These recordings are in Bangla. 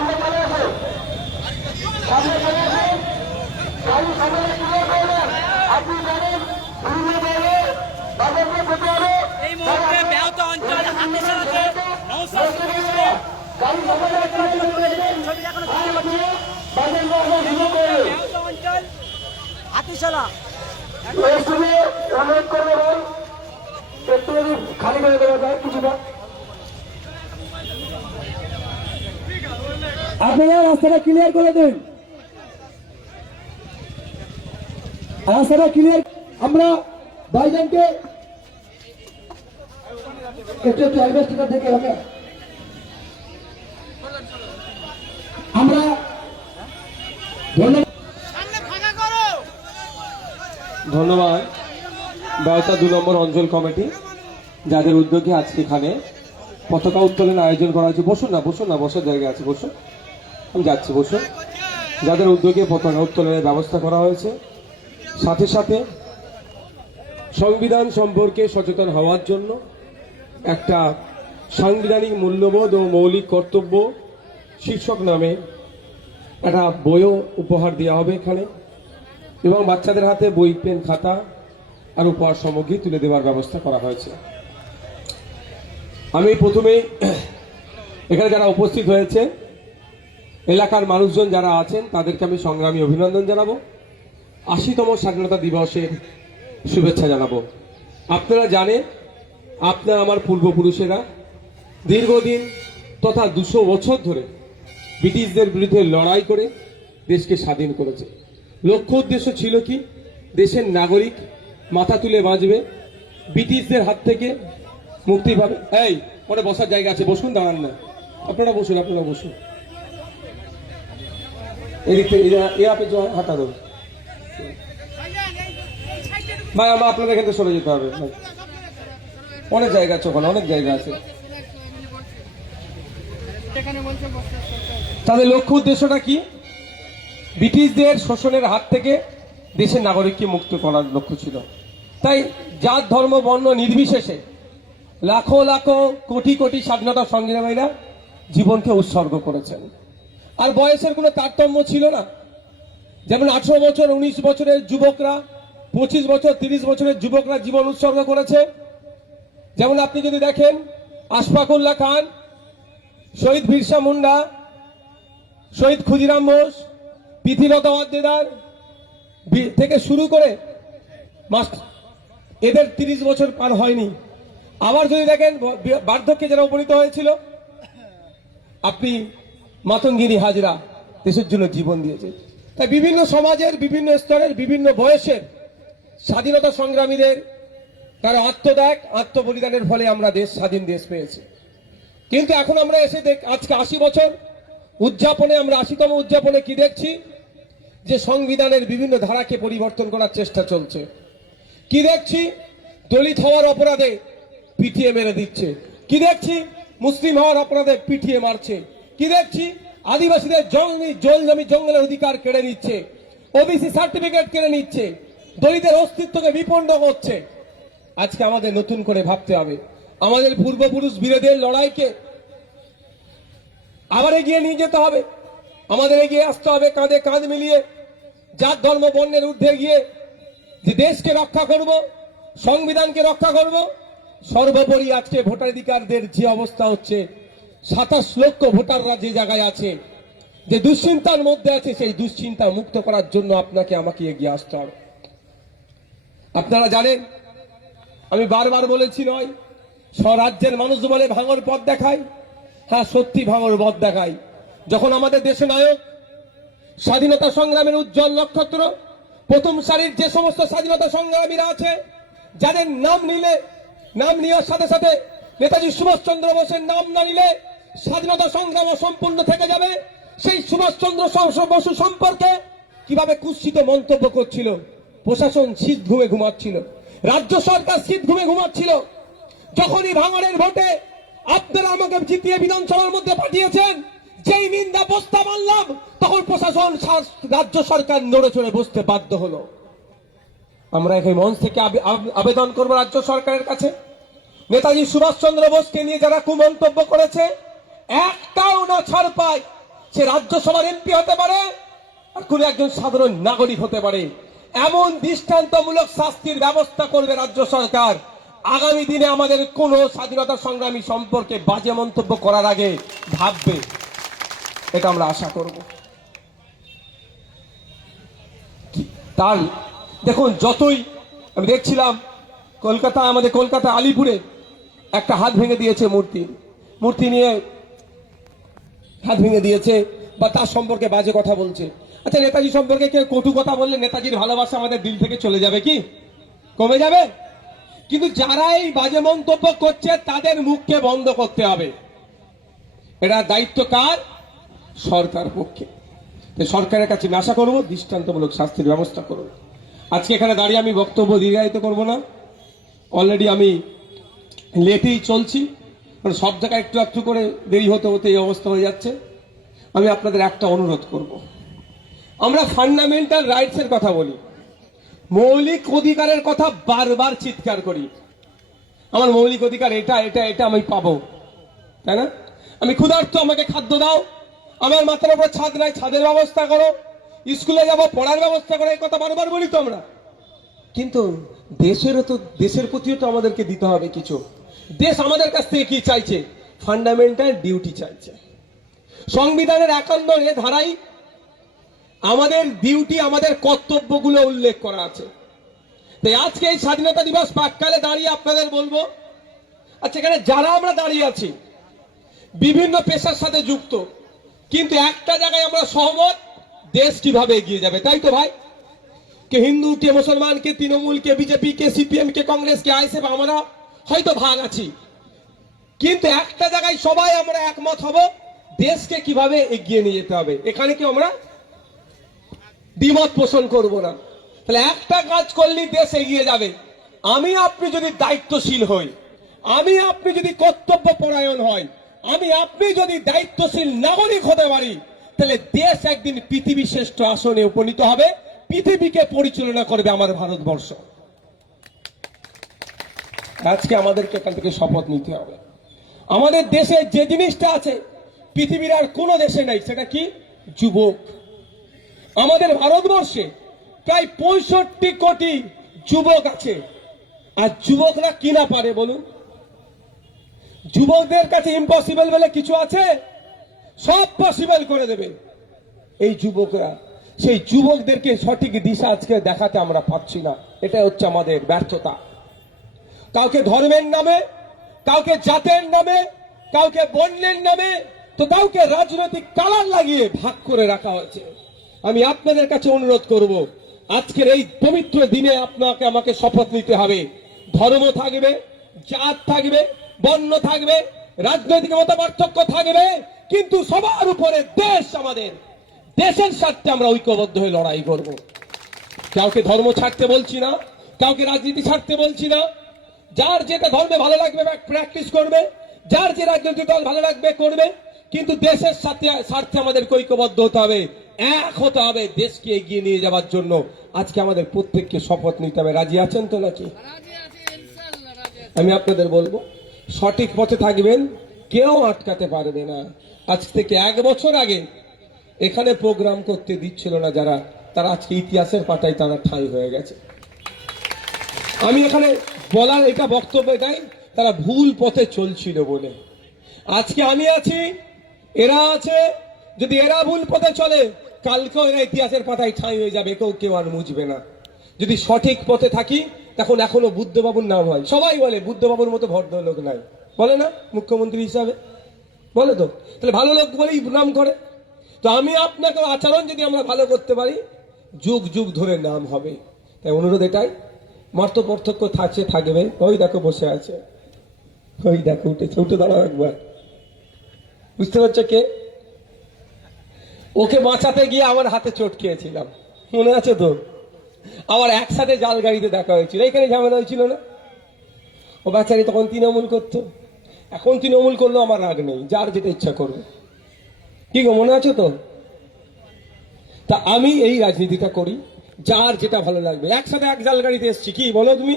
সামনে চলে আসে, সামনে চলে আসে, গাড়ি সামনে ক্লিয়ার করবেন। আপনি জানেন বিভিন্ন দলে বাজারে যেতে হবে। এই মুহূর্তে ব্যাহত অঞ্চল হাতিশালাতে নওশাদ সিদ্দিকী গাড়ি সামনে ছবি এখনো দেখতে পাচ্ছি। বাজার শুরু করে ব্যাহত অঞ্চল হাতিশালা অনুরোধ করবো একটু যদি খালি করে দেওয়া যায় কিছুটা। আপনারা রাস্তাটা ক্লিয়ার করে দিন, রাস্তাটা ক্লিয়ার। আমরা ভাইজানকে একটু একটু অ্যাডভাইসটা থেকে হবে। আমরা ধন্যবাদ বায়তা 2 নম্বর অঞ্চল কমিটি, যাদের উদ্যোগে আজকে এখানে পতাকা উত্তোলন আয়োজন করা হয়েছে। বসুন না, বসুন না, বসার জায়গা আছে, বসুন, আমি যাচ্ছি, বসুন। যাদের উদ্যোগে পতাকা উত্তোলনের ব্যবস্থা করা হয়েছে, সাথে সাথে সংবিধান সম্পর্কে সচেতন হওয়ার জন্য একটা সাংবিধানিক মূল্যবোধ ও মৌলিক কর্তব্য শীর্ষক নামে একটা বইও উপহার দেওয়া হবে এখানে, এবং বাচ্চাদের হাতে বই, পেন, খাতা আর উপহার সামগ্রী তুলে দেওয়ার ব্যবস্থা করা হয়েছে। আমি প্রথমে এখানে যারা উপস্থিত হয়েছে এলাকার মানুষজন যারা আছেন তাদেরকে আমি সংগ্রামী অভিনন্দন জানাবো, 80তম স্বাধীনতা দিবসের শুভেচ্ছা জানাবো। আপনারা জানেন, আপনারা আমার পূর্বপুরুষেরা দীর্ঘদিন তথা 200 বছর ধরে ব্রিটিশদের বিরুদ্ধে লড়াই করে দেশকে স্বাধীন করেছে। লক্ষ্য উদ্দেশ্য ছিল কি? দেশের নাগরিক মাথা তুলে বাঁচবে, ব্রিটিশদের হাত থেকে মুক্তি পাবে। এই পরে বসার জায়গা আছে, বসুন, দাঁড়ান না, আপনারা বসুন, আপনারা বসুন। এদিক থেকে হাঁটা দেবো ভাই, আমার আপনাদের এখান থেকে সরে যেতে হবে, অনেক জায়গা আছে ওখানে, অনেক জায়গা আছে। তাদের লক্ষ্য উদ্দেশ্যটা কি? ব্রিটিশদের শোষণের হাত থেকে দেশের নাগরিককে মুক্ত করার লক্ষ্য ছিল। তাই জাত, ধর্ম, বর্ণ নির্বিশেষে লাখো লাখো কোটি কোটি স্বাধীনতা সংগ্রামীরা জীবনকে উৎসর্গ করেছেন। আর বয়সের কোনো তারতম্য ছিল না। যেমন 18 বছর, 19 বছরের যুবকরা, 25 বছর, 30 বছরের যুবকরা জীবন উৎসর্গ করেছে। যেমন আপনি যদি দেখেন আশফাকুল্লাহ খান, শহীদ বিরসা মুন্ডা, শহীদ ক্ষুদিরাম বোস, প্রীতিলতা ওয়াদ্দেদার থেকে শুরু করে এদের 30 বছর পার হয়নি। আবার যদি দেখেন বার্ধক্যে যারা উপনীত হয়েছিল, আপনি মাতঙ্গিনী হাজরা দেশের জন্য জীবন দিয়েছে। তাই বিভিন্ন সমাজের, বিভিন্ন স্তরের, বিভিন্ন বয়সের স্বাধীনতা সংগ্রামীদের তারা আত্মত্যাগ, আত্মবলিদানের ফলে আমরা স্বাধীন দেশ পেয়েছি। কিন্তু এখন আমরা এসে আজকে 80 বছর উদযাপনে, আমরা 80তম উদযাপনে কি দেখছি? যে সংবিধানের বিভিন্ন ধারাকে পরিবর্তন করার চেষ্টা চলছে। কি দেখছি? দলিত হওয়ার অপরাধে পিটিয়ে মেরে দিচ্ছে। কি দেখছি? মুসলিম হওয়ার অপরাধে পিটিয়ে মারছে। কি দেখছি? আদিবাসীদের জমি জঙ্গলের অধিকার কেড়ে নিচ্ছে, ওবিসি সার্টিফিকেট কেড়ে নিচ্ছে, দলিতের অস্তিত্বকে বিপন্ন করছে। আজকে আমাদের নতুন করে ভাবতে হবে, আমাদের পূর্বপুরুষ বীরদের লড়াইকে আবার এগিয়ে নিয়ে যেতে হবে। আমাদের এগিয়ে আসতে হবে কাঁধে কাঁধ মিলিয়ে, জাত, ধর্ম, বর্ণের ঊর্ধ্বে গিয়ে যে দেশকে রক্ষা করব, সংবিধানকে রক্ষা করব। সর্বোপরি আজকে ভোটাধিকারদের যে অবস্থা হচ্ছে, 27 লক্ষ ভোটাররা যে জায়গায় আছে, যে দুশ্চিন্তার মধ্যে আছে, সেই দুশ্চিন্তা মুক্ত করার জন্য আপনাকে আমাকে এগিয়ে আসতে হবে। আপনারা জানেন, আমি বারবার বলেছি নয়, স্বরাজ্যের মানুষ বলে ভাঙর পথ দেখায়। হ্যাঁ, সত্যি ভাঙর পথ দেখায়। যখন আমাদের দেশে নায়ক, স্বাধীনতা সংগ্রামের উজ্জ্বল নক্ষত্র, প্রথম সারির যে সমস্ত স্বাধীনতা সংগ্রামীরা আছে, যাদের নাম নিলে, নাম নেওয়ার সাথে সাথে নেতাজি সুভাষচন্দ্র বোসের নাম না নিলে স্বাধীনতা সংগ্রাম অসম্পূর্ণ থেকে যাবে, সেই সুভাষচন্দ্র বসু সম্পর্কে কিভাবে কুৎসিত মন্তব্য করছিল। প্রশাসন শীত ঘুমে ঘুমাচ্ছিল, রাজ্য সরকার শীত ঘুমে ঘুমাচ্ছিল। যখনই ভাঙড়ের ভোটে আপনারা আমাকে জিতিয়ে বিধানসভার মধ্যে পাঠিয়েছেন, যেই নিন্দা বস্তা মানলাম, তখন প্রশাসন, রাজ্য সরকার নড়ে চড়ে বসতে বাধ্য হলো। আমরা এই মঞ্চ থেকে আবেদন করব রাজ্য সরকারের কাছে, নেতাজি সুভাষচন্দ্র বোসকে নিয়ে যারা কুমন্তব্য করেছে, একটাও না ছাড় পায়। সে রাজ্যসভার এমপি হতে পারে, আর কোনো একজন সাধারণ নাগরিক হতে পারে। এমন দৃষ্টান্তমূলক শাস্তির ব্যবস্থা করবে রাজ্য সরকার, আগামী দিনে আমাদের কোন স্বাধীনতা সংগ্রামী সম্পর্কে বাজে মন্তব্য করার আগে ভাববে, এটা আমরা আশা করব। তার দেখুন, যতই আমি দেখছিলাম আমাদের কলকাতা আলিপুরে একটা হাত ভেঙে দিয়েছে, মূর্তি নিয়ে হাত ভেঙে দিয়েছে বা তার সম্পর্কে বাজে কথা বলছে। আচ্ছা, নেতাজি সম্পর্কে কেউ কটু কথা বললে নেতাজির ভালোবাসা আমাদের দিল থেকে চলে যাবে কি? কমে যাবে? কিন্তু যারা এই বাজে মন্তব্য করছে তাদের মুখকে বন্ধ করতে হবে। এটা দায়িত্ব কার? সরকার পক্ষে। সরকারের কাছে আমি আশা করবো দৃষ্টান্তমূলক শাস্তির ব্যবস্থা করুন। আজকে এখানে দাঁড়িয়ে আমি বক্তব্য দীর্ঘায়িত করবো না, অলরেডি আমি লেটেই চলছি, মানে সব জায়গায় একটু একটু করে দেরি হতে হতে এই অবস্থা হয়ে যাচ্ছে। আমি আপনাদের একটা অনুরোধ করব, আমরা ফান্ডামেন্টাল রাইটসের কথা বলি, মৌলিক অধিকারের কথা বারবার চিৎকার করি। আমার মৌলিক অধিকার এটা এটা এটা আমি পাবো, তাই না? আমি ক্ষুধার্ত, আমাকে খাদ্য দাও, আমার মাথার উপর ছাদ নাই, ছাদের ব্যবস্থা করো, স্কুলে যাব, পড়ার ব্যবস্থা করো, এই কথা বারবার বলি তো আমরা। কিন্তু দেশের প্রতিও তো আমাদেরকে দিতে হবে কিছু। দেশ আমাদের কাছ থেকে কি চাইছে? ফান্ডামেন্টাল ডিউটি চাইছে। সংবিধানের 51 ধারায় আমাদের ডিউটি, আমাদের কর্তব্যগুলো উল্লেখ করা আছে। তাই আজকে এই স্বাধীনতা দিবস প্রাক্কালে দাঁড়িয়ে আপনাদের বলবো, আচ্ছা, এখানে যারা আমরা দাঁড়িয়ে আছি বিভিন্ন পেশার সাথে যুক্ত, কিন্তু একটা জায়গায় আমরা সহমত, দেশ কিভাবে এগিয়ে যাবে, তাই তো ভাই? কে হিন্দু, কে মুসলমান, কে তৃণমূল, কে বিজেপি, কে সিপিএম, কে কংগ্রেস, কে আইএসএফ, আমরা হয়তো ভাগ আছি, কিন্তু একটা জায়গায় সবাই আমরা একমত হব, দেশকে কিভাবে এগিয়ে নিয়ে যেতে হবে। এখানে কি আমরা দ্বিমত পোষণ করব না। তাহলে একটা কাজ করলেই দেশ এগিয়ে যাবে। আমি আপনি যদি দায়িত্বশীল হই, আমি আপনি যদি কর্তব্য পরায়ণ হয়, আমি আপনি যদি দায়িত্বশীল নাগরিক হতে পারি, তাহলে দেশ একদিন পৃথিবী শ্রেষ্ঠ আসনে উপনীত হবে, পৃথিবীকে পরিচালনা করবে আমার ভারতবর্ষ। আজকে আমাদেরকে এখান থেকে শপথ নিতে হবে। আমাদের দেশে যে জিনিসটা আছে পৃথিবীর আর কোনো দেশে নাই, সেটা কি? যুবক। আমাদের ভারতবর্ষে প্রায় 65 কোটি যুবক আছে। আর যুবকরা কি না পারে বলুন? যুবকদের কাছে ইম্পসিবল বলে কিছু আছে? সব পসিবল করে দেবে এই যুবকরা। সেই যুবকদেরকে সঠিক দিশা আজকে দেখাতে আমরা পাচ্ছি না, এটা হচ্ছে আমাদের ব্যর্থতা। কাউকে ধর্মের নামে, কাউকে জাতের নামে, কাউকে বর্ণের নামে, তো কাউকে রাজনৈতিক কালার লাগিয়ে ভাগ করে রাখা হয়েছে। আমি আপনাদের কাছে অনুরোধ করব, আজকের এই পবিত্র দিনে আপনাকে আমাকে শপথ নিতে হবে। ধর্ম থাকবে, জাত থাকবে, বর্ণ থাকবে, রাজনৈতিক মতপার্থক্য থাকবে, কিন্তু সবার উপরে দেশ, আমাদের দেশের স্বার্থে আমরা ঐক্যবদ্ধ হয়ে লড়াই করব। কাউকে ধর্ম ছাড়তে বলছি না, কাউকে রাজনীতি ছাড়তে বলছি না। যার যেটা ধর্মে ভালো লাগবে প্র্যাকটিস করবে, যার যে রাজনৈতিক দল ভালো লাগবে করবে, কিন্তু দেশের স্বার্থে আমাদের ঐক্যবদ্ধ হতে হবে, এক হতে হবে দেশকে এগিয়ে নিয়ে যাওয়ার জন্য। আজকে আমাদের প্রত্যেককে শপথ নিতে হবে। রাজি আছেন তো নাকি? আমি আপনাদের বলবো, সঠিক পথে থাকবেন, কেউ আটকাতে পারবে না। আজ থেকে 1 বছর আগে এখানে প্রোগ্রাম করতে দিচ্ছিল না যারা, তারা আজকে ইতিহাসের পাতায় তারা ঠাঁই হয়ে গেছে। আমি এখানে বলার এটা বক্তব্য এটাই, তারা ভুল পথে চলছিল বলে। আজকে আমি আছি, এরা আছে, যদি এরা ভুল পথে চলে, কালকেও এরা ইতিহাসের পাতায় ঠাঁই হয়ে যাবে, কেউ আর মুছবে না। যদি সঠিক পথে থাকি, তখন এখনো বুদ্ধবাবুর নাম হয়। সবাই বলে বুদ্ধবাবুর মতো ভদ্রলোক নাই, বলে না মুখ্যমন্ত্রী হিসাবে? বলে তো, তাহলে ভালো লোক বলেই নাম করে। তো আমি আপনাকে আচরণ যদি আমরা ভালো করতে পারি, যুগ যুগ ধরে নাম হবে। তাই অনুরোধ এটাই, মত পার্থক্য থাকবে। ওই দেখো বসে আছে, ওই দেখো উঠেছে, উঠে দাঁড়াও একবার। বুঝতে পারছো কে? ওকে বাঁচাতে গিয়ে আমার হাতে চোট খেয়েছিলাম, মনে আছে তো? আমার একসাথে জাল গাড়িতে দেখা হয়েছিল, এখানে ঝামেলা হয়েছিল না? ও বেচারি তখন তৃণমূল করতো, এখন তৃণমূল করলেও আমার রাগ নেই, যার যেটা ইচ্ছা করবে। কি গো, মনে আছে তো? তা আমি এই রাজনীতিটা করি, যার যেটা ভালো লাগবে। একসাথে এক জাল গাড়িতে এসছি, কি বলো তুমি?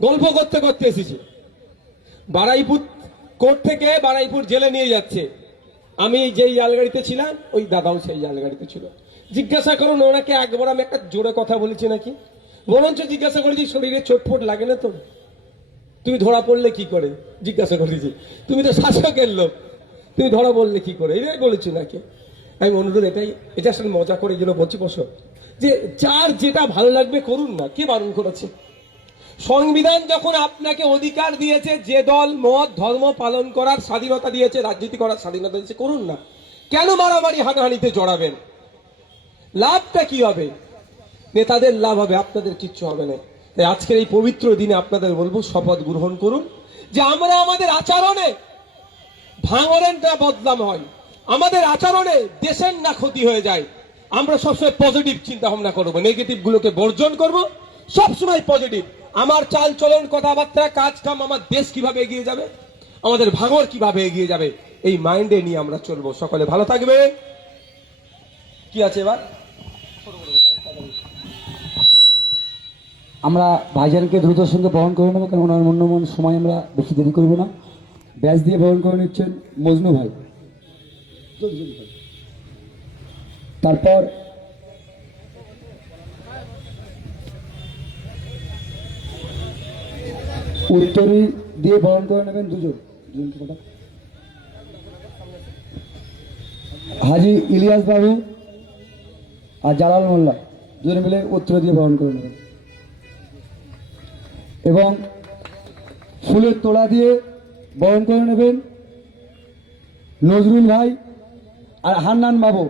গল্প করতে করতে এসেছি। বারুইপুর কোর্ট থেকে বারুইপুর জেলে নিয়ে যাচ্ছে, আমি যেই আলগাড়িতে ছিলাম ওই দাদাও সেই আলগাড়িতে ছিল। জিজ্ঞাসা করুন ওনাকে একবার আমি একটা জোরে কথা বলেছি নাকি, বরঞ্চ জিজ্ঞাসা করেছি শরীরে চোটফোট লাগে না তো, তুমি ধরা পড়লে কি করে, জিজ্ঞাসা করেছি। তুমি তো শাসকের লোক, তুমি ধরা পড়লে কি করে, এটাই বলেছি নাকি। আমি অনুরোধ এটার সাথে মজা করে যেন বলছি বসো, যে যার যেটা ভালো লাগবে করুন না, কে বারণ করেছে? সংবিধান যখন আপনাকে অধিকার দিয়েছে, যে দল মত ধর্ম পালন করার স্বাধীনতা দিয়েছে, রাজনীতি করার স্বাধীনতা দিয়েছে, করুন না। কেন মারামারি হানাহানিতে জড়াবেন? লাভটা কি হবে? নেতাদের লাভ হবে, আপনাদের কিচ্ছু হবে না। তাই আজকের এই পবিত্র দিনে আপনাদের বলবো, শপথ গ্রহণ করুন যে আমরা আমাদের আচরণে ভাঙরের না বদনাম হয়, আমাদের আচরণে দেশের না ক্ষতি হয়ে যায়। আমরা সবসময় পজিটিভ চিন্তা ভাবনা করবো, নেগেটিভ গুলোকে বর্জন করব, সবসময় পজিটিভ। আমার চাল চলন কথাবার্তা কাজ কাম, আমার দেশ কিভাবে এগিয়ে যাবে, আমাদের ভাঙর কিভাবে এগিয়ে যাবে, এই মাইন্ডে নিয়ে আমরা চলবো। সকলে ভালো থাকবে। কি আছে এবার? আমরা ভাইজানকে দ্রুত সঙ্গে বহন করে নেবো, কারণ ওনার মূল্যবান সময় আমরা বেশি দেরি করবো না। ব্যাচ দিয়ে বহন করে নিচ্ছেন মজনু ভাই। তারপর উত্তরী দিয়ে বহন করে নেবেন দুজন, হাজি ইলিয়াস বাবু আর জালাল মোল্লা, দুজন মিলে উত্তর দিয়ে বহন করে নেবেন। এবং ফুলের তোড়া দিয়ে বরণ করে নেবেন নজরুল ভাই আর হান্নান বাবু,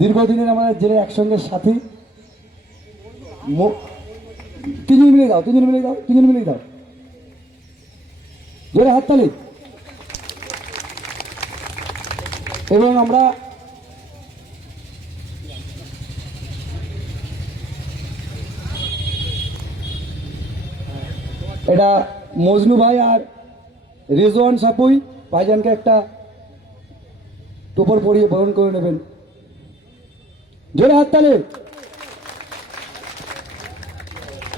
দীর্ঘদিনের আমাদের জেলে একসঙ্গে সাথী। তিনজন মিলে দাও, তিনজন মিলে দাও, তিনজন মিলে দাও, জোরে হাততালি। এবং আমরা এটা মজনু ভাই আর রেজওয়ান সাপুই ভাইজানকে একটা টোপর পরিয়ে বরণ করে নেবেন, জোরে হাততালি।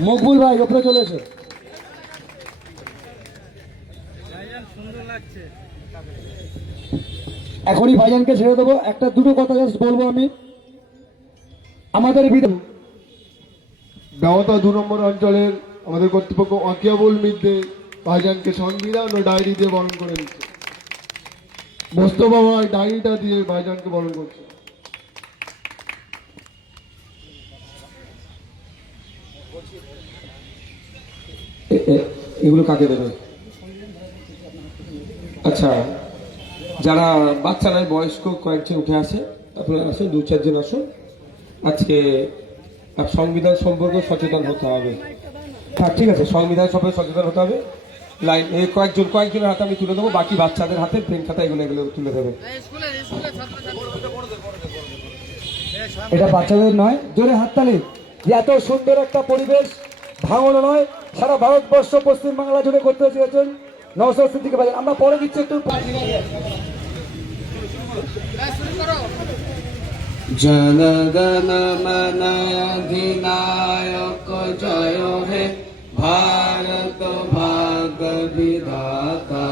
মকবুল ভাই ওপরে চলে এসে। এখনই ভাইজানকে ছেড়ে দেবো। একটা দুটো কথা জাস্ট বলবো আমি। আমাদের ব্যবতা 2 নম্বর অঞ্চলের আমাদের কর্তৃপক্ষ অকিয়াবুল মিদ্দে ভাইজানকে সংবিধান ও ডায়েরি দিয়ে বরণ করে নিচ্ছে। বস্তু বাবা ডায়েরিটা দিয়ে ভাইজানকে বরণ করছে। এগুলো কাকে দেবে? আচ্ছা, যারা বাচ্চা নয় বয়স্ক কয়েকজন উঠে আসে, আপনারা আসুন, 2-4 জন আসুন। আজকে সংবিধান সম্পর্কে সচেতন হতে হবে। হ্যাঁ ঠিক আছে, সংবিধান সম্পর্কে সচেতন হতে হবে। লাইন কয়েকজনের হাতে আমি তুলে দেবো, বাকি বাচ্চাদের হাতে পেন খাতা এগুলো তুলে দেবে। এটা বাচ্চাদের নয়, জোরে হাততালি। যে এত সুন্দর একটা পরিবেশ ভাঙন নয়, সারা ভারতবর্ষ পশ্চিমবাংলা জুড়ে করতে চেয়েছেন নওশাদ সিদ্দিকী ভাইজান। আমরা পরে দিচ্ছি একটু। জনগণ মন অধিনায়ক জয় হে ভারত ভাগ্য বিধাতা,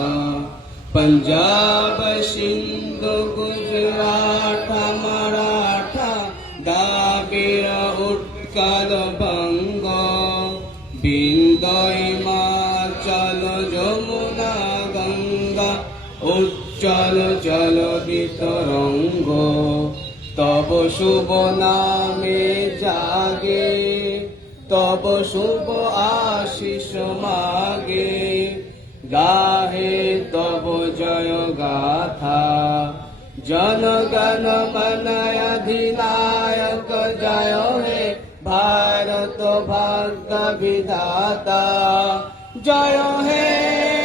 पंजाब सिंध गुजरात मराठा दाबिर उत्कल बंग, बिंद हिमाचल যমুনা गंगा उज्जल जल বিতরঙ্গ, तब शुभ नामे जागे तब शुभ आशीष मागे, गाहे तब जय गाथा जनगण मन अधिनायक जय हे भारत भाग्य विधाता, जय हे